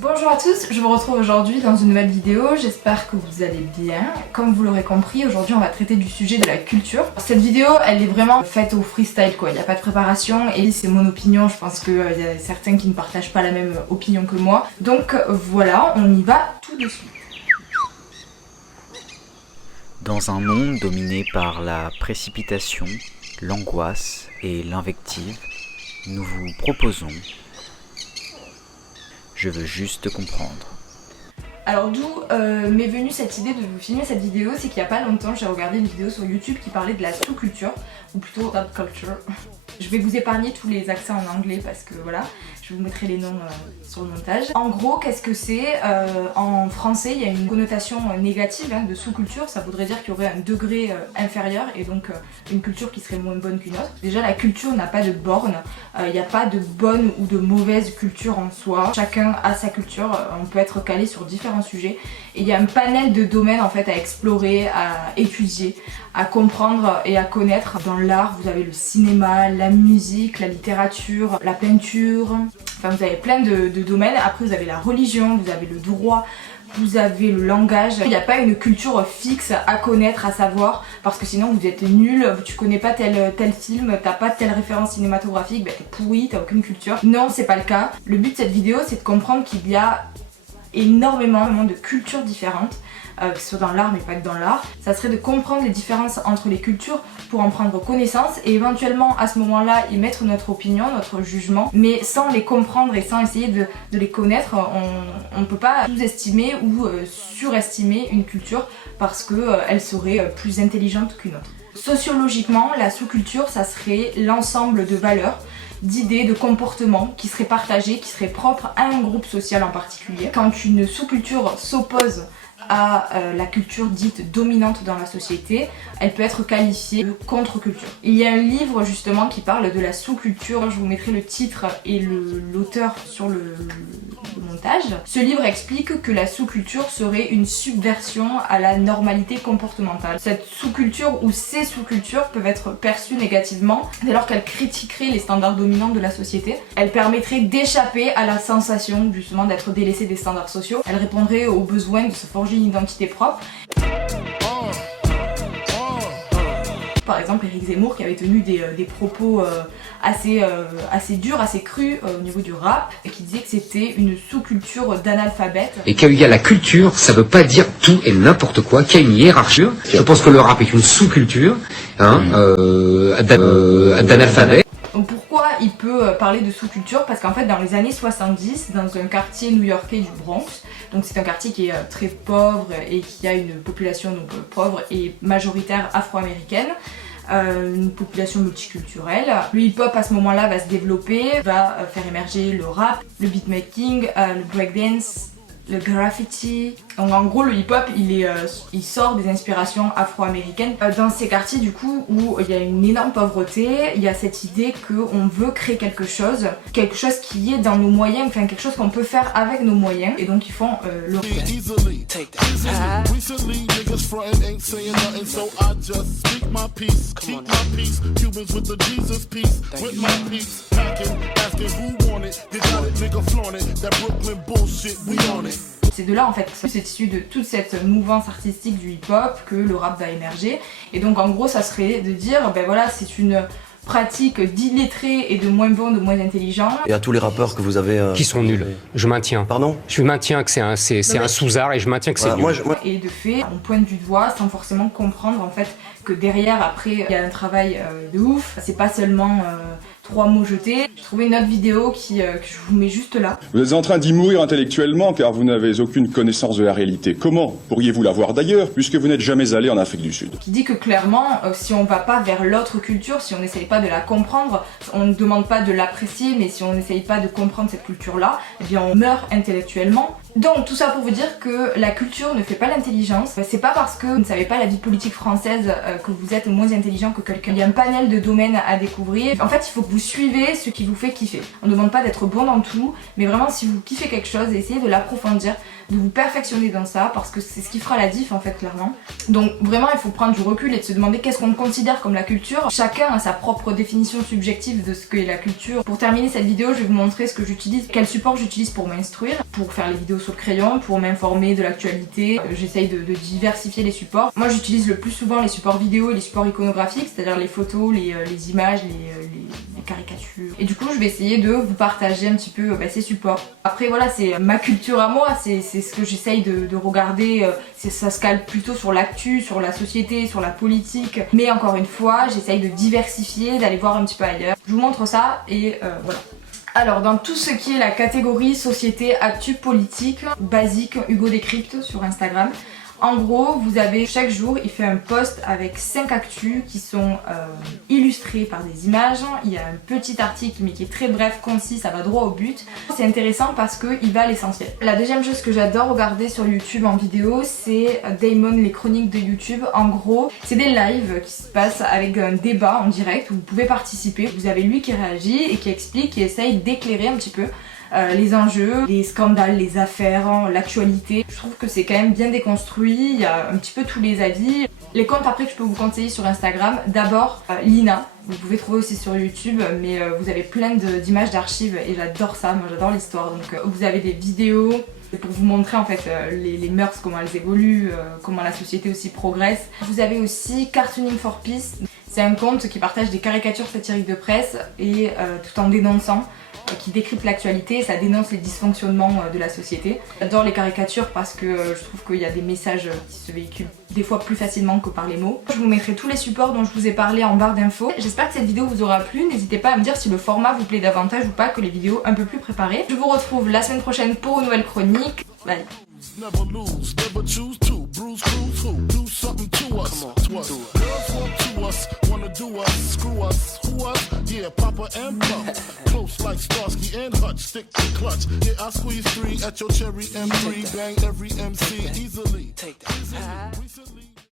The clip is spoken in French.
Bonjour à tous, je vous retrouve aujourd'hui dans une nouvelle vidéo, j'espère que vous allez bien. Comme vous l'aurez compris, aujourd'hui on va traiter du sujet de la culture. Cette vidéo, elle est vraiment faite au freestyle quoi, il n'y a pas de préparation et c'est mon opinion, je pense qu'il y a certains qui ne partagent pas la même opinion que moi. Donc voilà, on y va tout de suite. Dans un monde dominé par la précipitation, l'angoisse et l'invective, nous vous proposons Je veux juste comprendre. Alors d'où m'est venue cette idée de vous filmer cette vidéo, c'est qu'il n'y a pas longtemps j'ai regardé une vidéo sur YouTube qui parlait de la sous-culture, ou plutôt subculture. Je vais vous épargner tous les accents en anglais parce que voilà, je vous mettrai les noms sur le montage. En gros, qu'est-ce que c'est en français, il y a une connotation négative de sous-culture, ça voudrait dire qu'il y aurait un degré inférieur et donc une culture qui serait moins bonne qu'une autre. Déjà, la culture n'a pas de borne, il n'y a pas de bonne ou de mauvaise culture en soi. Chacun a sa culture, on peut être calé sur différents sujets et il y a un panel de domaines en fait à explorer, à étudier, à comprendre et à connaître. Dans l'art, vous avez le cinéma, la musique, la littérature, la peinture, enfin vous avez plein de domaines. Après vous avez la religion, vous avez le droit, vous avez le langage. Il n'y a pas une culture fixe à connaître, à savoir, parce que sinon vous êtes nul, tu connais pas tel film, t'as pas telle référence cinématographique, t'es pourri, t'as aucune culture. Non, c'est pas le cas. Le but de cette vidéo, c'est de comprendre qu'il y a énormément de cultures différentes, que ce soit dans l'art mais pas que dans l'art. Ça serait de comprendre les différences entre les cultures pour en prendre connaissance et éventuellement à ce moment-là y mettre notre opinion, notre jugement, mais sans les comprendre et sans essayer de les connaître, on ne peut pas sous-estimer ou surestimer une culture parce qu'elle serait plus intelligente qu'une autre. Sociologiquement, la sous-culture, ça serait l'ensemble de valeurs, d'idées, de comportements qui seraient partagés, qui seraient propres à un groupe social en particulier. Quand une sous-culture s'oppose à la culture dite dominante dans la société, elle peut être qualifiée de contre-culture. Il y a un livre justement qui parle de la sous-culture, je vous mettrai le titre et l'auteur sur le montage. Ce livre explique que la sous-culture serait une subversion à la normalité comportementale. Cette sous-culture ou ces sous-cultures peuvent être perçues négativement dès lors qu'elles critiqueraient les standards dominants de la société. Elles permettraient d'échapper à la sensation justement d'être délaissées des standards sociaux. Elles répondraient aux besoins de se forger une identité propre. Par exemple, Éric Zemmour qui avait tenu des propos assez durs, assez crus au niveau du rap, et qui disait que c'était une sous-culture d'analphabètes. Et qu'il y a la culture, ça veut pas dire tout et n'importe quoi, qu'il y a une hiérarchie. Je pense que le rap est une sous-culture d'analphabètes. Pourquoi il peut parler de sous-culture? Parce qu'en fait dans les années 70, dans un quartier new-yorkais du Bronx, donc c'est un quartier qui est très pauvre et qui a une population donc pauvre et majoritaire afro-américaine, une population multiculturelle. Le hip-hop à ce moment-là va se développer, va faire émerger le rap, le beatmaking, le breakdance, le graffiti. Donc en gros le hip-hop il sort des inspirations afro-américaines. Dans ces quartiers du coup où il y a une énorme pauvreté, il y a cette idée qu'on veut créer quelque chose qui est dans nos moyens, enfin quelque chose qu'on peut faire avec nos moyens, et donc ils font le rap. C'est de là en fait, c'est issu de toute cette mouvance artistique du hip-hop que le rap va émerger. Et donc en gros ça serait de dire, ben voilà, c'est une pratique d'illettrés et de moins bons, de moins intelligents. Et à tous les rappeurs que vous avez... Qui sont nuls, je maintiens. Pardon? Je maintiens que c'est un sous-art et je maintiens que c'est nul. Et de fait, on pointe du doigt sans forcément comprendre en fait que derrière après il y a un travail de ouf. C'est pas seulement 3 mots jetés. J'ai trouvé une autre vidéo que je vous mets juste là. Vous êtes en train d'y mourir intellectuellement car vous n'avez aucune connaissance de la réalité. Comment pourriez-vous l'avoir d'ailleurs puisque vous n'êtes jamais allé en Afrique du Sud? Qui dit que clairement, si on va pas vers l'autre culture, si on n'essaye pas de la comprendre, on ne demande pas de l'apprécier, mais si on n'essaye pas de comprendre cette culture-là, eh bien on meurt intellectuellement. Donc tout ça pour vous dire que la culture ne fait pas l'intelligence. C'est pas parce que vous ne savez pas la vie politique française que vous êtes moins intelligent que quelqu'un. Il y a un panel de domaines à découvrir. En fait, il faut que vous vous suivez ce qui vous fait kiffer. On ne demande pas d'être bon dans tout, mais vraiment si vous kiffez quelque chose, essayez de l'approfondir, de vous perfectionner dans ça, parce que c'est ce qui fera la diff en fait, clairement. Donc vraiment il faut prendre du recul et de se demander qu'est-ce qu'on considère comme la culture. Chacun a sa propre définition subjective de ce qu'est la culture. Pour terminer cette vidéo, je vais vous montrer ce que j'utilise, quel support j'utilise pour m'instruire, pour faire les vidéos sur le crayon, pour m'informer de l'actualité. J'essaye de diversifier les supports. Moi j'utilise le plus souvent les supports vidéo et les supports iconographiques, c'est-à-dire les photos, les images, les caricatures. Et du coup je vais essayer de vous partager un petit peu ces supports. Après voilà, c'est ma culture à moi, c'est ce que j'essaye de regarder, ça se cale plutôt sur l'actu, sur la société, sur la politique. Mais encore une fois, j'essaye de diversifier, d'aller voir un petit peu ailleurs. Je vous montre ça et voilà. Alors dans tout ce qui est la catégorie société, actu, politique, basique, Hugo Décrypte sur Instagram. En gros, vous avez chaque jour, il fait un post avec 5 actus qui sont illustrés par des images. Il y a un petit article mais qui est très bref, concis, ça va droit au but. C'est intéressant parce qu'il va à l'essentiel. La deuxième chose que j'adore regarder sur YouTube en vidéo, c'est Damon, les chroniques de YouTube. En gros, c'est des lives qui se passent avec un débat en direct où vous pouvez participer. Vous avez lui qui réagit et qui explique, qui essaye d'éclairer un petit peu les enjeux, les scandales, les affaires, l'actualité. Je trouve que c'est quand même bien déconstruit, il y a un petit peu tous les avis. Les comptes après que je peux vous conseiller sur Instagram, d'abord Lina, vous pouvez trouver aussi sur YouTube, mais vous avez plein d'images d'archives et j'adore ça, moi j'adore l'histoire. Donc vous avez des vidéos pour vous montrer en fait les mœurs, comment elles évoluent, comment la société aussi progresse. Vous avez aussi Cartooning for Peace, c'est un compte qui partage des caricatures satiriques de presse et tout en dénonçant, qui décrypte l'actualité, ça dénonce les dysfonctionnements de la société. J'adore les caricatures parce que je trouve qu'il y a des messages qui se véhiculent des fois plus facilement que par les mots. Je vous mettrai tous les supports dont je vous ai parlé en barre d'infos. J'espère que cette vidéo vous aura plu, n'hésitez pas à me dire si le format vous plaît davantage ou pas que les vidéos un peu plus préparées. Je vous retrouve la semaine prochaine pour une nouvelle chronique. Bye. Never lose, never choose to. Bruise, cruise, who? Do something to us. Girls want to us, wanna do us, screw us, who us? Yeah, Papa and Pump. Close like Starsky and Hutch, stick to clutch. Yeah, I squeeze 3 at your cherry M3, bang every MC easily. Take that.